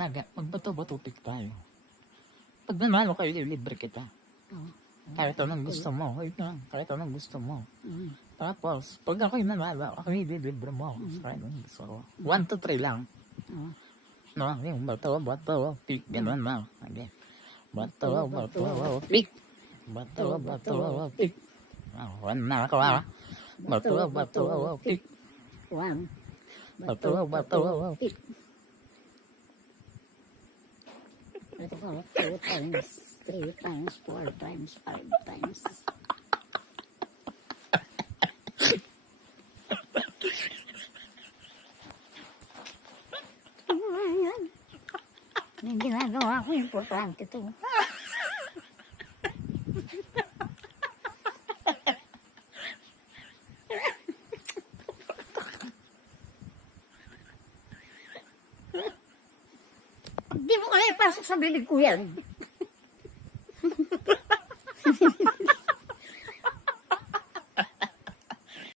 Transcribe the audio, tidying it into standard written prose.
Naga, magbato-bato-tik tayo. Pag nanalo kayo, libre kita. Kahit anong gusto mo. Kahit anong gusto mo. Tapos, pag ako'y nanalo, ako libre mo. Kahit anong gusto ko. 1 to 3 lang. No, yung bato, tik, gano'n na. Again. Bato, tik. Bato, tik. One na ako, ha? Bato, tik. One. Bato, tik. Ito ko, 2 times, 3 times, 4 times, 5 times. Ayan. Yung ginagawa ko, importante ito. Di mo kaya ipasok sa bibig ko yan.